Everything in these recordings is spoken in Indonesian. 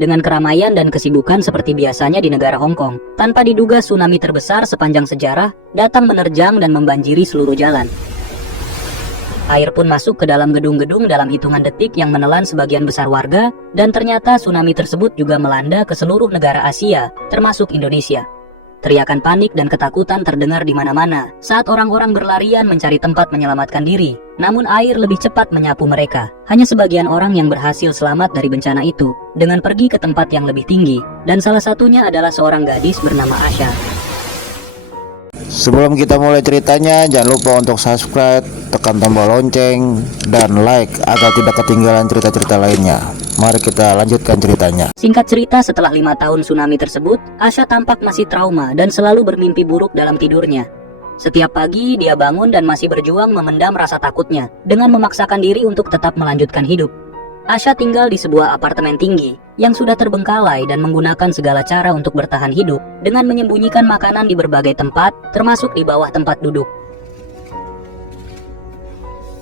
dengan keramaian dan kesibukan seperti biasanya di negara Hong Kong. Tanpa diduga tsunami terbesar sepanjang sejarah datang menerjang dan membanjiri seluruh jalan. Air pun masuk ke dalam gedung-gedung dalam hitungan detik yang menelan sebagian besar warga, dan ternyata tsunami tersebut juga melanda ke seluruh negara Asia, termasuk Indonesia. Teriakan panik dan ketakutan terdengar di mana-mana saat orang-orang berlarian mencari tempat menyelamatkan diri. Namun air lebih cepat menyapu mereka. Hanya sebagian orang yang berhasil selamat dari bencana itu dengan pergi ke tempat yang lebih tinggi, dan salah satunya adalah seorang gadis bernama Asha. Sebelum kita mulai ceritanya, jangan lupa untuk subscribe, tekan tombol lonceng, dan like agar tidak ketinggalan cerita-cerita lainnya. Mari kita lanjutkan ceritanya. Singkat cerita, setelah 5 tahun tsunami tersebut, Asha tampak masih trauma dan selalu bermimpi buruk dalam tidurnya. Setiap pagi, dia bangun dan masih berjuang memendam rasa takutnya dengan memaksakan diri untuk tetap melanjutkan hidup. Asha tinggal di sebuah apartemen tinggi yang sudah terbengkalai dan menggunakan segala cara untuk bertahan hidup dengan menyembunyikan makanan di berbagai tempat, termasuk di bawah tempat duduk.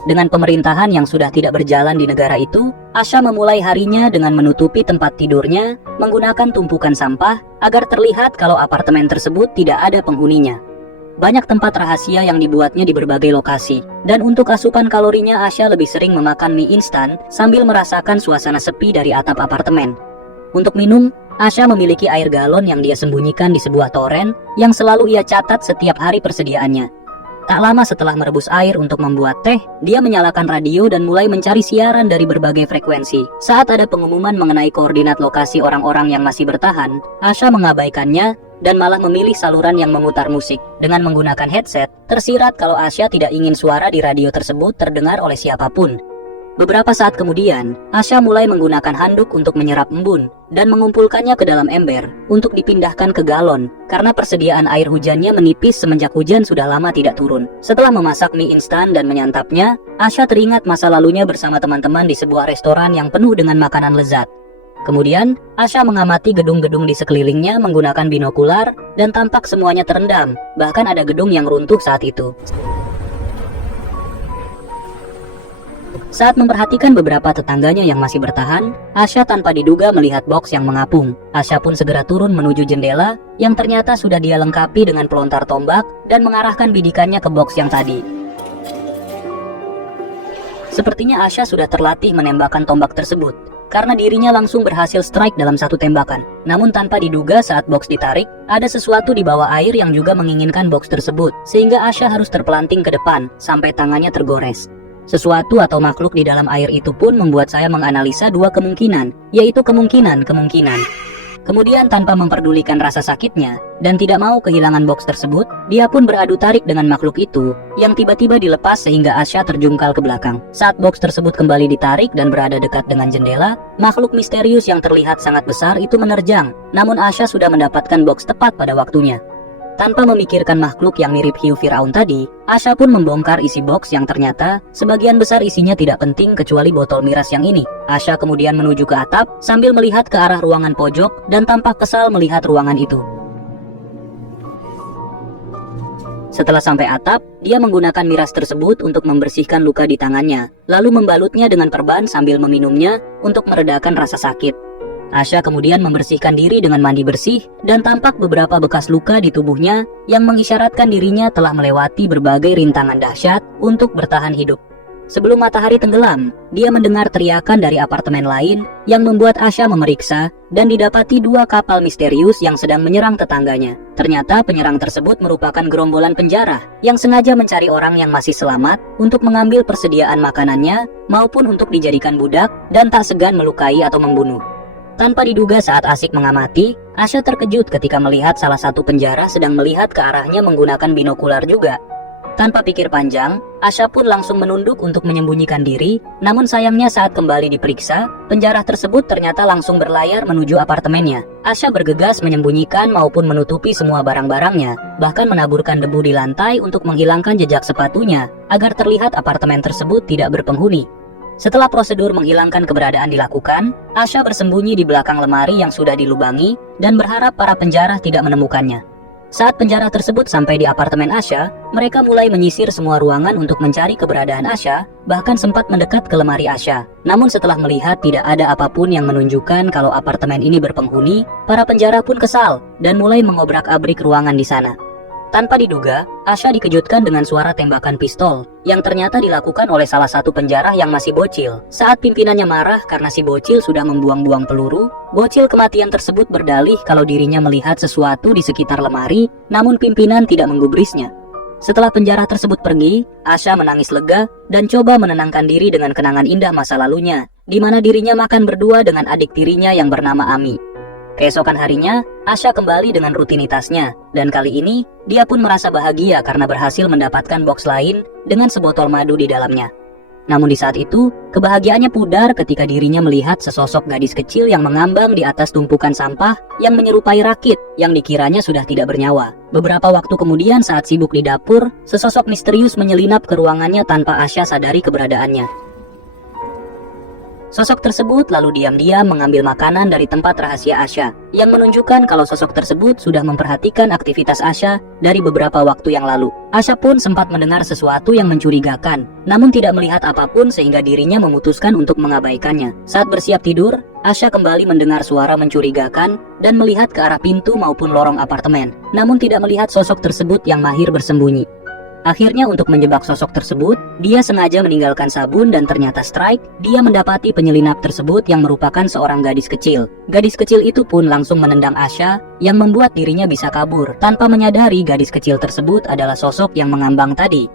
Dengan pemerintahan yang sudah tidak berjalan di negara itu, Asha memulai harinya dengan menutupi tempat tidurnya menggunakan tumpukan sampah agar terlihat kalau apartemen tersebut tidak ada penghuninya. Banyak tempat rahasia yang dibuatnya di berbagai lokasi, dan untuk asupan kalorinya Asha lebih sering memakan mie instan sambil merasakan suasana sepi dari atap apartemen. Untuk minum, Asha memiliki air galon yang dia sembunyikan di sebuah toren yang selalu ia catat setiap hari persediaannya. Tak lama setelah merebus air untuk membuat teh, dia menyalakan radio dan mulai mencari siaran dari berbagai frekuensi. Saat ada pengumuman mengenai koordinat lokasi orang-orang yang masih bertahan, Asha mengabaikannya dan malah memilih saluran yang memutar musik. Dengan menggunakan headset, tersirat kalau Asha tidak ingin suara di radio tersebut terdengar oleh siapapun. Beberapa saat kemudian, Asha mulai menggunakan handuk untuk menyerap embun dan mengumpulkannya ke dalam ember untuk dipindahkan ke galon karena persediaan air hujannya menipis semenjak hujan sudah lama tidak turun. Setelah memasak mie instan dan menyantapnya, Asha teringat masa lalunya bersama teman-teman di sebuah restoran yang penuh dengan makanan lezat. Kemudian, Asha mengamati gedung-gedung di sekelilingnya menggunakan binokular dan tampak semuanya terendam, bahkan ada gedung yang runtuh saat itu. Saat memperhatikan beberapa tetangganya yang masih bertahan, Asha tanpa diduga melihat box yang mengapung. Asha pun segera turun menuju jendela yang ternyata sudah dia lengkapi dengan pelontar tombak dan mengarahkan bidikannya ke box yang tadi. Sepertinya Asha sudah terlatih menembakkan tombak tersebut, karena dirinya langsung berhasil strike dalam satu tembakan. Namun tanpa diduga saat box ditarik, ada sesuatu di bawah air yang juga menginginkan box tersebut, sehingga Asha harus terpelanting ke depan sampai tangannya tergores. Sesuatu atau makhluk di dalam air itu pun membuat saya menganalisa dua kemungkinan, yaitu kemungkinan. Kemudian tanpa memperdulikan rasa sakitnya, dan tidak mau kehilangan box tersebut, dia pun beradu tarik dengan makhluk itu, yang tiba-tiba dilepas sehingga Asha terjungkal ke belakang. Saat box tersebut kembali ditarik dan berada dekat dengan jendela, makhluk misterius yang terlihat sangat besar itu menerjang, namun Asha sudah mendapatkan box tepat pada waktunya. Tanpa memikirkan makhluk yang mirip hiu Firaun tadi, Asha pun membongkar isi box yang ternyata sebagian besar isinya tidak penting kecuali botol miras yang ini. Asha kemudian menuju ke atap sambil melihat ke arah ruangan pojok dan tampak kesal melihat ruangan itu. Setelah sampai atap, dia menggunakan miras tersebut untuk membersihkan luka di tangannya, lalu membalutnya dengan perban sambil meminumnya untuk meredakan rasa sakit. Asha kemudian membersihkan diri dengan mandi bersih dan tampak beberapa bekas luka di tubuhnya yang mengisyaratkan dirinya telah melewati berbagai rintangan dahsyat untuk bertahan hidup. Sebelum matahari tenggelam, dia mendengar teriakan dari apartemen lain yang membuat Asha memeriksa dan didapati dua kapal misterius yang sedang menyerang tetangganya. Ternyata penyerang tersebut merupakan gerombolan penjara yang sengaja mencari orang yang masih selamat untuk mengambil persediaan makanannya maupun untuk dijadikan budak dan tak segan melukai atau membunuh. Tanpa diduga saat asik mengamati, Asha terkejut ketika melihat salah satu penjara sedang melihat ke arahnya menggunakan binokular juga. Tanpa pikir panjang, Asha pun langsung menunduk untuk menyembunyikan diri, namun sayangnya saat kembali diperiksa, penjara tersebut ternyata langsung berlayar menuju apartemennya. Asha bergegas menyembunyikan maupun menutupi semua barang-barangnya, bahkan menaburkan debu di lantai untuk menghilangkan jejak sepatunya, agar terlihat apartemen tersebut tidak berpenghuni. Setelah prosedur menghilangkan keberadaan dilakukan, Asha bersembunyi di belakang lemari yang sudah dilubangi dan berharap para penjara tidak menemukannya. Saat penjara tersebut sampai di apartemen Asha, mereka mulai menyisir semua ruangan untuk mencari keberadaan Asha, bahkan sempat mendekat ke lemari Asha. Namun setelah melihat tidak ada apapun yang menunjukkan kalau apartemen ini berpenghuni, para penjara pun kesal dan mulai mengobrak-abrik ruangan di sana. Tanpa diduga, Asha dikejutkan dengan suara tembakan pistol yang ternyata dilakukan oleh salah satu penjara yang masih bocil. Saat pimpinannya marah karena si bocil sudah membuang-buang peluru, bocil kematian tersebut berdalih kalau dirinya melihat sesuatu di sekitar lemari, namun pimpinan tidak menggubrisnya. Setelah penjara tersebut pergi, Asha menangis lega dan coba menenangkan diri dengan kenangan indah masa lalunya, di mana dirinya makan berdua dengan adik tirinya yang bernama Ami. Keesokan harinya, Asha kembali dengan rutinitasnya, dan kali ini, dia pun merasa bahagia karena berhasil mendapatkan box lain dengan sebotol madu di dalamnya. Namun di saat itu, kebahagiaannya pudar ketika dirinya melihat sesosok gadis kecil yang mengambang di atas tumpukan sampah yang menyerupai rakit yang dikiranya sudah tidak bernyawa. Beberapa waktu kemudian saat sibuk di dapur, sesosok misterius menyelinap ke ruangannya tanpa Asha sadari keberadaannya. Sosok tersebut lalu diam-diam mengambil makanan dari tempat rahasia Asha, yang menunjukkan kalau sosok tersebut sudah memperhatikan aktivitas Asha dari beberapa waktu yang lalu. Asha pun sempat mendengar sesuatu yang mencurigakan, namun tidak melihat apapun sehingga dirinya memutuskan untuk mengabaikannya. Saat bersiap tidur, Asha kembali mendengar suara mencurigakan dan melihat ke arah pintu maupun lorong apartemen, namun tidak melihat sosok tersebut yang mahir bersembunyi. Akhirnya untuk menjebak sosok tersebut, dia sengaja meninggalkan sabun dan ternyata strike, dia mendapati penyelinap tersebut yang merupakan seorang gadis kecil. Gadis kecil itu pun langsung menendang Asha yang membuat dirinya bisa kabur tanpa menyadari gadis kecil tersebut adalah sosok yang mengambang tadi.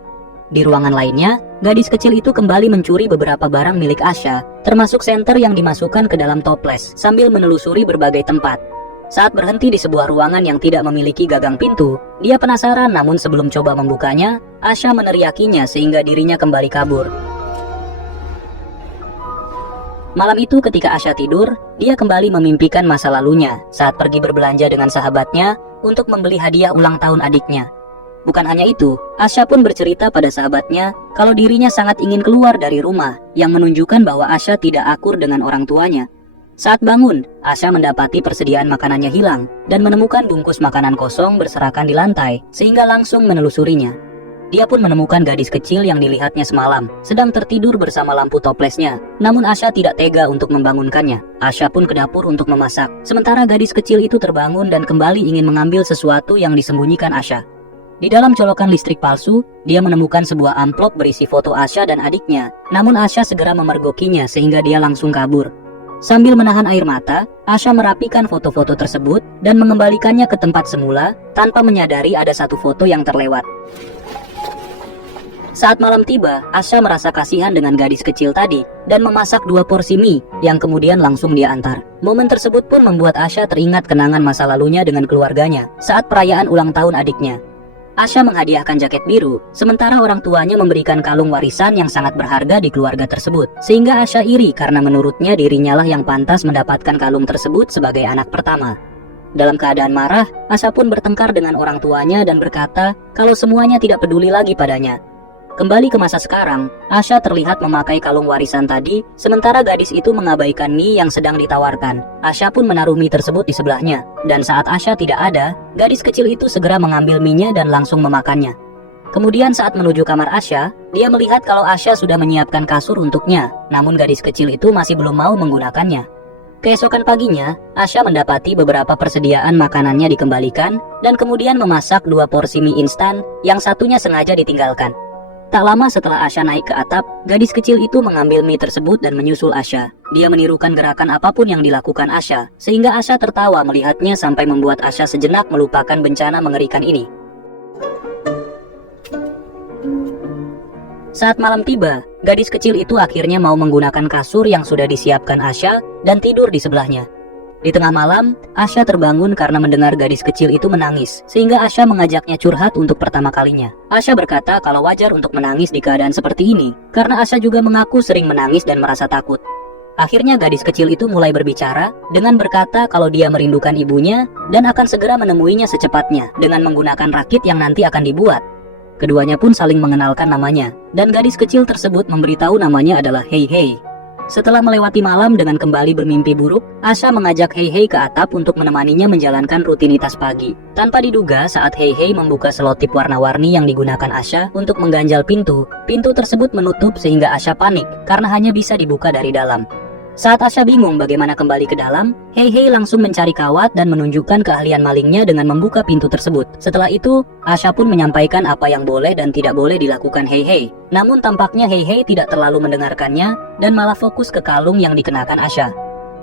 Di ruangan lainnya, gadis kecil itu kembali mencuri beberapa barang milik Asha, termasuk senter yang dimasukkan ke dalam toples sambil menelusuri berbagai tempat. Saat berhenti di sebuah ruangan yang tidak memiliki gagang pintu, dia penasaran namun sebelum coba membukanya, Asha meneriakinya sehingga dirinya kembali kabur. Malam itu ketika Asha tidur, dia kembali memimpikan masa lalunya saat pergi berbelanja dengan sahabatnya untuk membeli hadiah ulang tahun adiknya. Bukan hanya itu, Asha pun bercerita pada sahabatnya kalau dirinya sangat ingin keluar dari rumah, yang menunjukkan bahwa Asha tidak akur dengan orang tuanya. Saat bangun, Asha mendapati persediaan makanannya hilang dan menemukan bungkus makanan kosong berserakan di lantai sehingga langsung menelusurinya. Dia pun menemukan gadis kecil yang dilihatnya semalam sedang tertidur bersama lampu toplesnya. Namun Asha tidak tega untuk membangunkannya. Asha pun ke dapur untuk memasak. Sementara gadis kecil itu terbangun dan kembali ingin mengambil sesuatu yang disembunyikan Asha. Di dalam colokan listrik palsu, dia menemukan sebuah amplop berisi foto Asha dan adiknya. Namun Asha segera memergokinya sehingga dia langsung kabur. Sambil menahan air mata, Asha merapikan foto-foto tersebut dan mengembalikannya ke tempat semula tanpa menyadari ada satu foto yang terlewat. Saat malam tiba, Asha merasa kasihan dengan gadis kecil tadi dan memasak 2 porsi mie yang kemudian langsung dia antar. Momen tersebut pun membuat Asha teringat kenangan masa lalunya dengan keluarganya saat perayaan ulang tahun adiknya. Asha menghadiahkan jaket biru, sementara orang tuanya memberikan kalung warisan yang sangat berharga di keluarga tersebut. Sehingga Asha iri karena menurutnya dirinya lah yang pantas mendapatkan kalung tersebut sebagai anak pertama. Dalam keadaan marah, Asha pun bertengkar dengan orang tuanya dan berkata kalau semuanya tidak peduli lagi padanya. Kembali ke masa sekarang, Asha terlihat memakai kalung warisan tadi, sementara gadis itu mengabaikan mie yang sedang ditawarkan. Asha pun menaruh mie tersebut di sebelahnya, dan saat Asha tidak ada, gadis kecil itu segera mengambil mie-nya dan langsung memakannya. Kemudian saat menuju kamar Asha, dia melihat kalau Asha sudah menyiapkan kasur untuknya, namun gadis kecil itu masih belum mau menggunakannya. Keesokan paginya, Asha mendapati beberapa persediaan makanannya dikembalikan, dan kemudian memasak 2 porsi mie instan, yang satunya sengaja ditinggalkan. Tak lama setelah Asha naik ke atap, gadis kecil itu mengambil mie tersebut dan menyusul Asha. Dia menirukan gerakan apapun yang dilakukan Asha, sehingga Asha tertawa melihatnya sampai membuat Asha sejenak melupakan bencana mengerikan ini. Saat malam tiba, gadis kecil itu akhirnya mau menggunakan kasur yang sudah disiapkan Asha dan tidur di sebelahnya. Di tengah malam, Asha terbangun karena mendengar gadis kecil itu menangis, sehingga Asha mengajaknya curhat untuk pertama kalinya. Asha berkata kalau wajar untuk menangis di keadaan seperti ini, karena Asha juga mengaku sering menangis dan merasa takut. Akhirnya gadis kecil itu mulai berbicara dengan berkata kalau dia merindukan ibunya dan akan segera menemuinya secepatnya dengan menggunakan rakit yang nanti akan dibuat. Keduanya pun saling mengenalkan namanya, dan gadis kecil tersebut memberitahu namanya adalah Hei Hei. Setelah melewati malam dengan kembali bermimpi buruk, Asha mengajak Hei Hei ke atap untuk menemaninya menjalankan rutinitas pagi. Tanpa diduga, saat Hei Hei membuka selotip warna-warni yang digunakan Asha untuk mengganjal pintu, pintu tersebut menutup sehingga Asha panik karena hanya bisa dibuka dari dalam. Saat Asha bingung bagaimana kembali ke dalam, Hei Hei langsung mencari kawat dan menunjukkan keahlian malingnya dengan membuka pintu tersebut. Setelah itu, Asha pun menyampaikan apa yang boleh dan tidak boleh dilakukan Hei Hei. Namun tampaknya Hei Hei tidak terlalu mendengarkannya dan malah fokus ke kalung yang dikenakan Asha.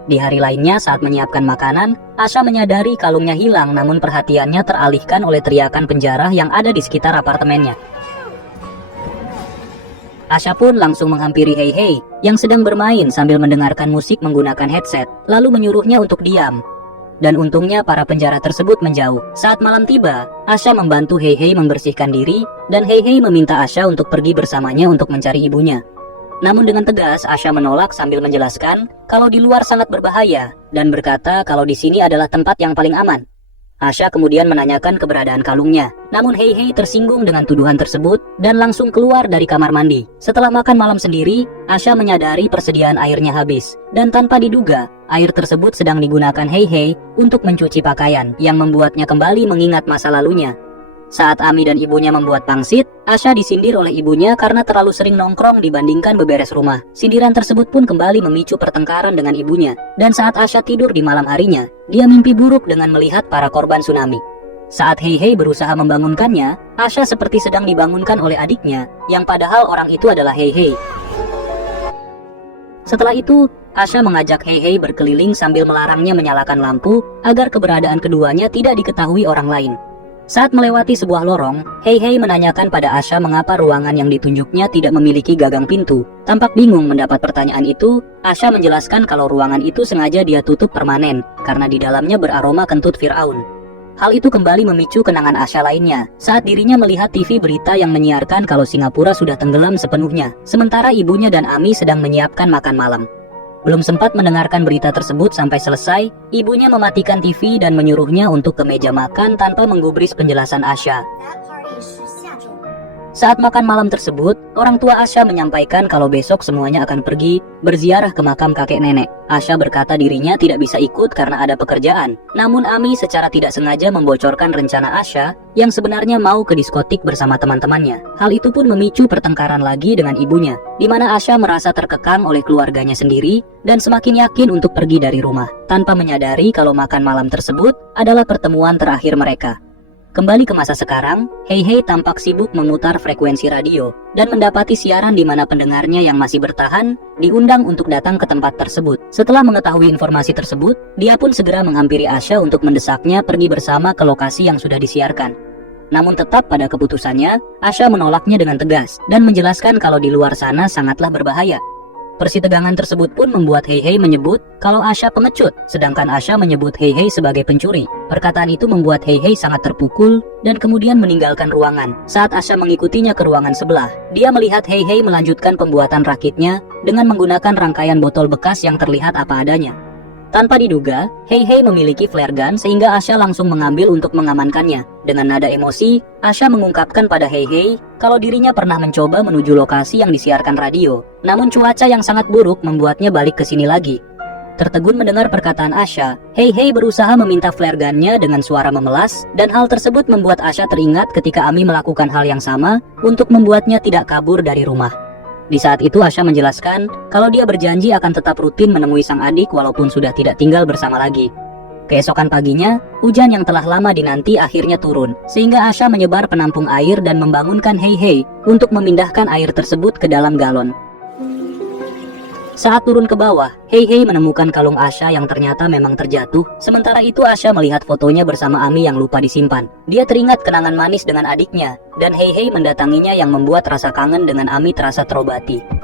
Di hari lainnya saat menyiapkan makanan, Asha menyadari kalungnya hilang namun perhatiannya teralihkan oleh teriakan penjara yang ada di sekitar apartemennya. Asha pun langsung menghampiri Hei Hei yang sedang bermain sambil mendengarkan musik menggunakan headset, lalu menyuruhnya untuk diam. Dan untungnya para penjara tersebut menjauh. Saat malam tiba, Asha membantu Hei Hei membersihkan diri dan Hei Hei meminta Asha untuk pergi bersamanya untuk mencari ibunya. Namun dengan tegas Asha menolak sambil menjelaskan kalau di luar sangat berbahaya dan berkata kalau di sini adalah tempat yang paling aman. Asha kemudian menanyakan keberadaan kalungnya. Namun Hei Hei tersinggung dengan tuduhan tersebut dan langsung keluar dari kamar mandi. Setelah makan malam sendiri, Asha menyadari persediaan airnya habis. Dan tanpa diduga, air tersebut sedang digunakan Hei Hei untuk mencuci pakaian, yang membuatnya kembali mengingat masa lalunya. Saat Ami dan ibunya membuat pangsit, Asha disindir oleh ibunya karena terlalu sering nongkrong dibandingkan beberes rumah. Sindiran tersebut pun kembali memicu pertengkaran dengan ibunya. Dan saat Asha tidur di malam harinya, dia mimpi buruk dengan melihat para korban tsunami. Saat Hei Hei berusaha membangunkannya, Asha seperti sedang dibangunkan oleh adiknya, yang padahal orang itu adalah Hei Hei. Setelah itu, Asha mengajak Hei Hei berkeliling sambil melarangnya menyalakan lampu agar keberadaan keduanya tidak diketahui orang lain. Saat melewati sebuah lorong, Hei Hei menanyakan pada Asha mengapa ruangan yang ditunjuknya tidak memiliki gagang pintu. Tampak bingung mendapat pertanyaan itu, Asha menjelaskan kalau ruangan itu sengaja dia tutup permanen karena di dalamnya beraroma kentut Firaun. Hal itu kembali memicu kenangan Asha lainnya saat dirinya melihat TV berita yang menyiarkan kalau Singapura sudah tenggelam sepenuhnya, sementara ibunya dan Ami sedang menyiapkan makan malam. Belum sempat mendengarkan berita tersebut sampai selesai, ibunya mematikan TV dan menyuruhnya untuk ke meja makan tanpa menggubris penjelasan Asha. Saat makan malam tersebut, orang tua Asha menyampaikan kalau besok semuanya akan pergi berziarah ke makam kakek nenek. Asha berkata dirinya tidak bisa ikut karena ada pekerjaan. Namun Ami secara tidak sengaja membocorkan rencana Asha yang sebenarnya mau ke diskotik bersama teman-temannya. Hal itu pun memicu pertengkaran lagi dengan ibunya, di mana Asha merasa terkekang oleh keluarganya sendiri dan semakin yakin untuk pergi dari rumah, tanpa menyadari kalau makan malam tersebut adalah pertemuan terakhir mereka. Kembali ke masa sekarang, Hei Hei tampak sibuk memutar frekuensi radio dan mendapati siaran di mana pendengarnya yang masih bertahan diundang untuk datang ke tempat tersebut. Setelah mengetahui informasi tersebut, dia pun segera menghampiri Asha untuk mendesaknya pergi bersama ke lokasi yang sudah disiarkan. Namun tetap pada keputusannya, Asha menolaknya dengan tegas dan menjelaskan kalau di luar sana sangatlah berbahaya. Persitegangan tersebut pun membuat Hei Hei menyebut kalau Asha pengecut, sedangkan Asha menyebut Hei Hei sebagai pencuri. Perkataan itu membuat Hei Hei sangat terpukul dan kemudian meninggalkan ruangan. Saat Asha mengikutinya ke ruangan sebelah, dia melihat Hei Hei melanjutkan pembuatan rakitnya dengan menggunakan rangkaian botol bekas yang terlihat apa adanya. Tanpa diduga, Hei Hei memiliki flare gun sehingga Asha langsung mengambil untuk mengamankannya. Dengan nada emosi, Asha mengungkapkan pada Hei Hei kalau dirinya pernah mencoba menuju lokasi yang disiarkan radio. Namun cuaca yang sangat buruk membuatnya balik ke sini lagi. Tertegun mendengar perkataan Asha, Hei Hei berusaha meminta flare gun-nya dengan suara memelas, dan hal tersebut membuat Asha teringat ketika Ami melakukan hal yang sama untuk membuatnya tidak kabur dari rumah. Di saat itu Asha menjelaskan kalau dia berjanji akan tetap rutin menemui sang adik walaupun sudah tidak tinggal bersama lagi. Keesokan paginya, hujan yang telah lama dinanti akhirnya turun, sehingga Asha menyebar penampung air dan membangunkan Hei Hei untuk memindahkan air tersebut ke dalam galon. Saat turun ke bawah, Hei Hei menemukan kalung Asha yang ternyata memang terjatuh. Sementara itu Asha melihat fotonya bersama Ami yang lupa disimpan. Dia teringat kenangan manis dengan adiknya, dan Hei Hei mendatanginya yang membuat rasa kangen dengan Ami terasa terobati.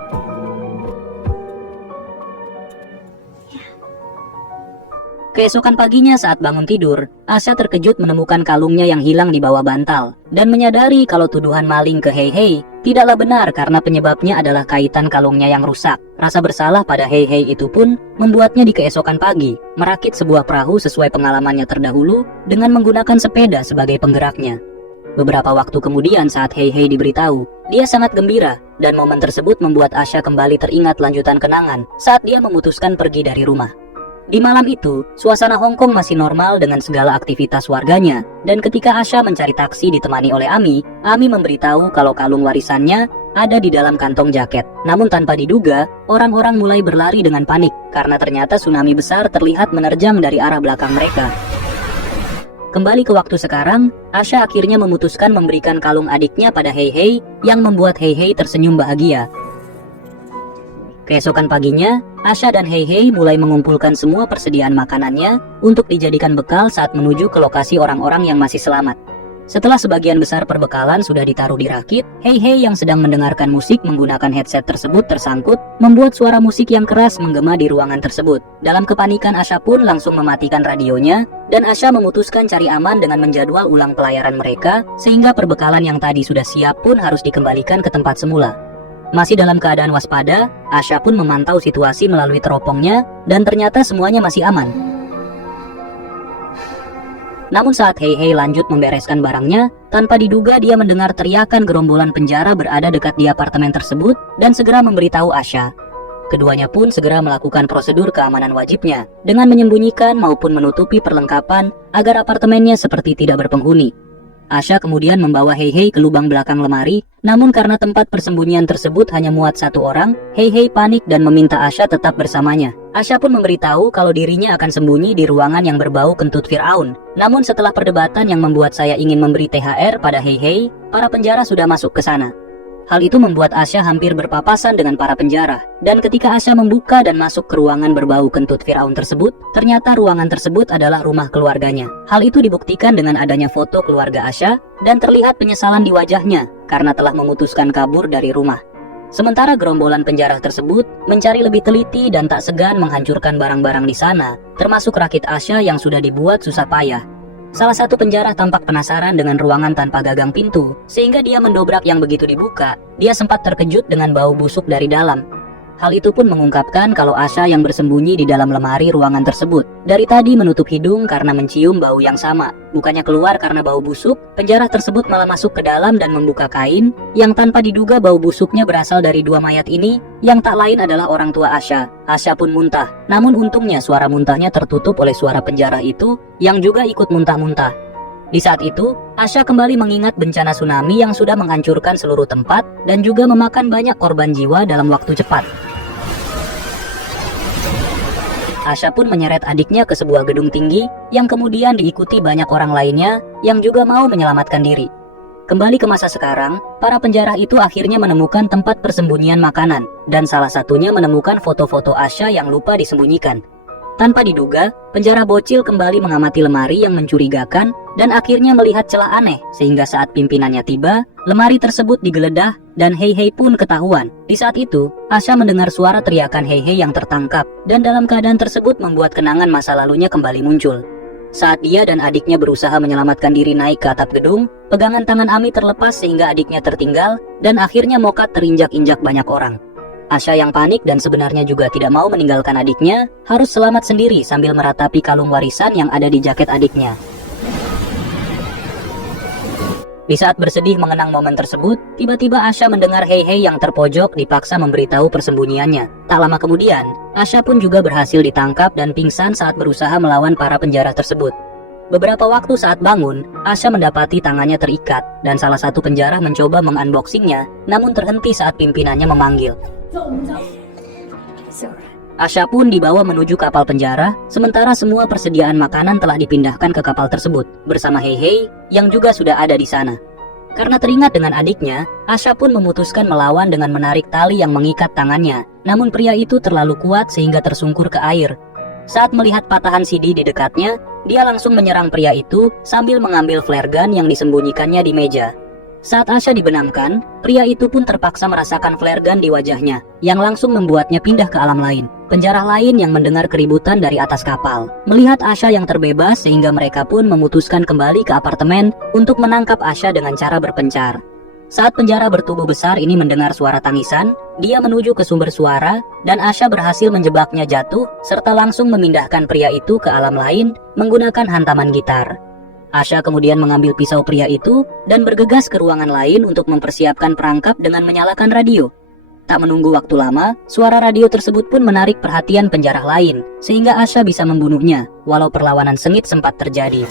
Keesokan paginya saat bangun tidur, Asha terkejut menemukan kalungnya yang hilang di bawah bantal, dan menyadari kalau tuduhan maling ke Hei Hei tidaklah benar karena penyebabnya adalah kaitan kalungnya yang rusak. Rasa bersalah pada Hei Hei itu pun membuatnya di keesokan pagi merakit sebuah perahu sesuai pengalamannya terdahulu dengan menggunakan sepeda sebagai penggeraknya. Beberapa waktu kemudian saat Hei Hei diberitahu, dia sangat gembira, dan momen tersebut membuat Asha kembali teringat lanjutan kenangan saat dia memutuskan pergi dari rumah. Di malam itu, suasana Hong Kong masih normal dengan segala aktivitas warganya, dan ketika Asha mencari taksi ditemani oleh Ami memberitahu kalau kalung warisannya ada di dalam kantong jaket. Namun tanpa diduga, orang-orang mulai berlari dengan panik, karena ternyata tsunami besar terlihat menerjang dari arah belakang mereka. Kembali ke waktu sekarang, Asha akhirnya memutuskan memberikan kalung adiknya pada Hei Hei, yang membuat Hei Hei tersenyum bahagia. Keesokan paginya, Asha dan Hei Hei mulai mengumpulkan semua persediaan makanannya untuk dijadikan bekal saat menuju ke lokasi orang-orang yang masih selamat. Setelah sebagian besar perbekalan sudah ditaruh di rakit, Hei Hei yang sedang mendengarkan musik menggunakan headset tersebut tersangkut, membuat suara musik yang keras menggema di ruangan tersebut. Dalam kepanikan, Asha pun langsung mematikan radionya, dan Asha memutuskan cari aman dengan menjadwal ulang pelayaran mereka, sehingga perbekalan yang tadi sudah siap pun harus dikembalikan ke tempat semula. Masih dalam keadaan waspada, Asha pun memantau situasi melalui teropongnya, dan ternyata semuanya masih aman. Namun saat Hei Hei lanjut membereskan barangnya, tanpa diduga dia mendengar teriakan gerombolan penjara berada dekat di apartemen tersebut dan segera memberitahu Asha. Keduanya pun segera melakukan prosedur keamanan wajibnya dengan menyembunyikan maupun menutupi perlengkapan agar apartemennya seperti tidak berpenghuni. Asha kemudian membawa Hei Hei ke lubang belakang lemari, namun karena tempat persembunyian tersebut hanya muat satu orang, Hei Hei panik dan meminta Asha tetap bersamanya. Asha pun memberitahu kalau dirinya akan sembunyi di ruangan yang berbau kentut Firaun. Namun setelah perdebatan yang membuat saya ingin memberi THR pada Hei Hei, para penjara sudah masuk ke sana. Hal itu membuat Asha hampir berpapasan dengan para penjara, dan ketika Asha membuka dan masuk ke ruangan berbau kentut Firaun tersebut, ternyata ruangan tersebut adalah rumah keluarganya. Hal itu dibuktikan dengan adanya foto keluarga Asha, dan terlihat penyesalan di wajahnya karena telah memutuskan kabur dari rumah. Sementara gerombolan penjara tersebut mencari lebih teliti dan tak segan menghancurkan barang-barang di sana, termasuk rakit Asha yang sudah dibuat susah payah. Salah satu penjara tampak penasaran dengan ruangan tanpa gagang pintu, sehingga dia mendobrak yang begitu dibuka. Dia sempat terkejut dengan bau busuk dari dalam. Hal itu pun mengungkapkan kalau Asha yang bersembunyi di dalam lemari ruangan tersebut dari tadi menutup hidung karena mencium bau yang sama. Bukannya keluar karena bau busuk, penjara tersebut malah masuk ke dalam dan membuka kain yang tanpa diduga bau busuknya berasal dari dua mayat ini, yang tak lain adalah orang tua Asha. Asha pun muntah, namun untungnya suara muntahnya tertutup oleh suara penjara itu yang juga ikut muntah-muntah. Di saat itu, Asha kembali mengingat bencana tsunami yang sudah menghancurkan seluruh tempat dan juga memakan banyak korban jiwa dalam waktu cepat. Asha pun menyeret adiknya ke sebuah gedung tinggi yang kemudian diikuti banyak orang lainnya yang juga mau menyelamatkan diri. Kembali ke masa sekarang, para penjara itu akhirnya menemukan tempat persembunyian makanan, dan salah satunya menemukan foto-foto Asha yang lupa disembunyikan. Tanpa diduga, penjara bocil kembali mengamati lemari yang mencurigakan dan akhirnya melihat celah aneh, sehingga saat pimpinannya tiba, lemari tersebut digeledah dan Hei Hei pun ketahuan. Di saat itu, Asha mendengar suara teriakan Hei Hei yang tertangkap, dan dalam keadaan tersebut membuat kenangan masa lalunya kembali muncul. Saat dia dan adiknya berusaha menyelamatkan diri naik ke atap gedung, pegangan tangan Ami terlepas sehingga adiknya tertinggal, dan akhirnya Mokat terinjak-injak banyak orang. Asha yang panik dan sebenarnya juga tidak mau meninggalkan adiknya, harus selamat sendiri sambil meratapi kalung warisan yang ada di jaket adiknya. Di saat bersedih mengenang momen tersebut, tiba-tiba Asha mendengar Hei Hei yang terpojok dipaksa memberitahu persembunyiannya. Tak lama kemudian, Asha pun juga berhasil ditangkap dan pingsan saat berusaha melawan para penjara tersebut. Beberapa waktu saat bangun, Asha mendapati tangannya terikat, dan salah satu penjara mencoba mengunboxingnya, namun terhenti saat pimpinannya memanggil. Asha pun dibawa menuju kapal penjara, sementara semua persediaan makanan telah dipindahkan ke kapal tersebut, bersama Hei Hei yang juga sudah ada di sana. Karena teringat dengan adiknya, Asha pun memutuskan melawan dengan menarik tali yang mengikat tangannya, namun pria itu terlalu kuat sehingga tersungkur ke air. Saat melihat patahan CD di dekatnya, dia langsung menyerang pria itu sambil mengambil flare gun yang disembunyikannya di meja. Saat Asha dibenamkan, pria itu pun terpaksa merasakan flare gun di wajahnya, yang langsung membuatnya pindah ke alam lain. Penjara lain yang mendengar keributan dari atas kapal, melihat Asha yang terbebas sehingga mereka pun memutuskan kembali ke apartemen untuk menangkap Asha dengan cara berpencar. Saat penjara bertubuh besar ini mendengar suara tangisan, dia menuju ke sumber suara, dan Asha berhasil menjebaknya jatuh, serta langsung memindahkan pria itu ke alam lain menggunakan hantaman gitar. Asha kemudian mengambil pisau pria itu dan bergegas ke ruangan lain untuk mempersiapkan perangkap dengan menyalakan radio. Tak menunggu waktu lama, suara radio tersebut pun menarik perhatian penjara lain, sehingga Asha bisa membunuhnya, walau perlawanan sengit sempat terjadi.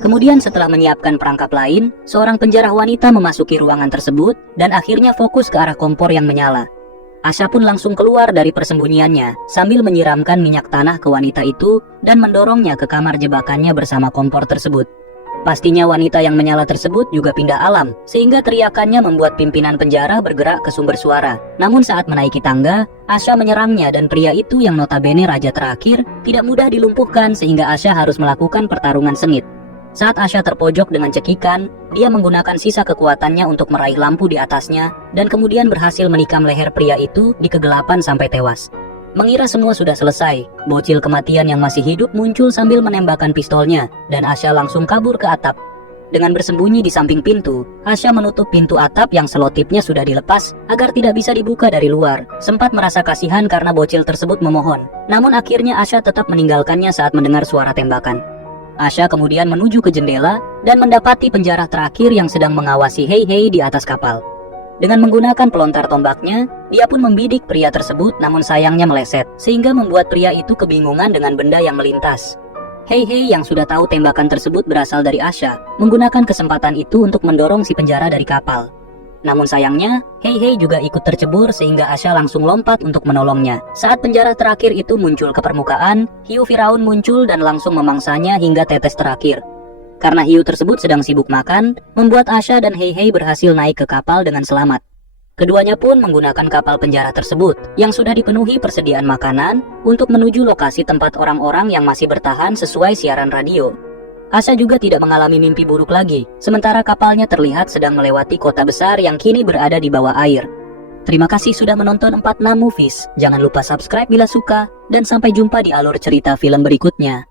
Kemudian setelah menyiapkan perangkap lain, seorang penjara wanita memasuki ruangan tersebut dan akhirnya fokus ke arah kompor yang menyala. Asha pun langsung keluar dari persembunyiannya sambil menyiramkan minyak tanah ke wanita itu dan mendorongnya ke kamar jebakannya bersama kompor tersebut. Pastinya wanita yang menyala tersebut juga pindah alam, sehingga teriakannya membuat pimpinan penjara bergerak ke sumber suara. Namun saat menaiki tangga, Asha menyerangnya dan pria itu yang notabene raja terakhir tidak mudah dilumpuhkan sehingga Asha harus melakukan pertarungan sengit. Saat Asha terpojok dengan cekikan, dia menggunakan sisa kekuatannya untuk meraih lampu di atasnya dan kemudian berhasil menikam leher pria itu di kegelapan sampai tewas. Mengira semua sudah selesai, bocil kematian yang masih hidup muncul sambil menembakkan pistolnya dan Asha langsung kabur ke atap. Dengan bersembunyi di samping pintu, Asha menutup pintu atap yang selotipnya sudah dilepas agar tidak bisa dibuka dari luar. Sempat merasa kasihan karena bocil tersebut memohon, namun akhirnya Asha tetap meninggalkannya saat mendengar suara tembakan. Asha kemudian menuju ke jendela dan mendapati penjara terakhir yang sedang mengawasi Hei Hei di atas kapal. Dengan menggunakan pelontar tombaknya, dia pun membidik pria tersebut namun sayangnya meleset, sehingga membuat pria itu kebingungan dengan benda yang melintas. Hei Hei yang sudah tahu tembakan tersebut berasal dari Asha, menggunakan kesempatan itu untuk mendorong si penjara dari kapal. Namun sayangnya, Hei Hei juga ikut tercebur sehingga Asha langsung lompat untuk menolongnya. Saat penjara terakhir itu muncul ke permukaan, hiu Firaun muncul dan langsung memangsanya hingga tetes terakhir. Karena hiu tersebut sedang sibuk makan, membuat Asha dan Hei Hei berhasil naik ke kapal dengan selamat. Keduanya pun menggunakan kapal penjara tersebut yang sudah dipenuhi persediaan makanan untuk menuju lokasi tempat orang-orang yang masih bertahan sesuai siaran radio. Asha juga tidak mengalami mimpi buruk lagi, sementara kapalnya terlihat sedang melewati kota besar yang kini berada di bawah air. Terima kasih sudah menonton 46 Movies. Jangan lupa subscribe bila suka, dan sampai jumpa di alur cerita film berikutnya.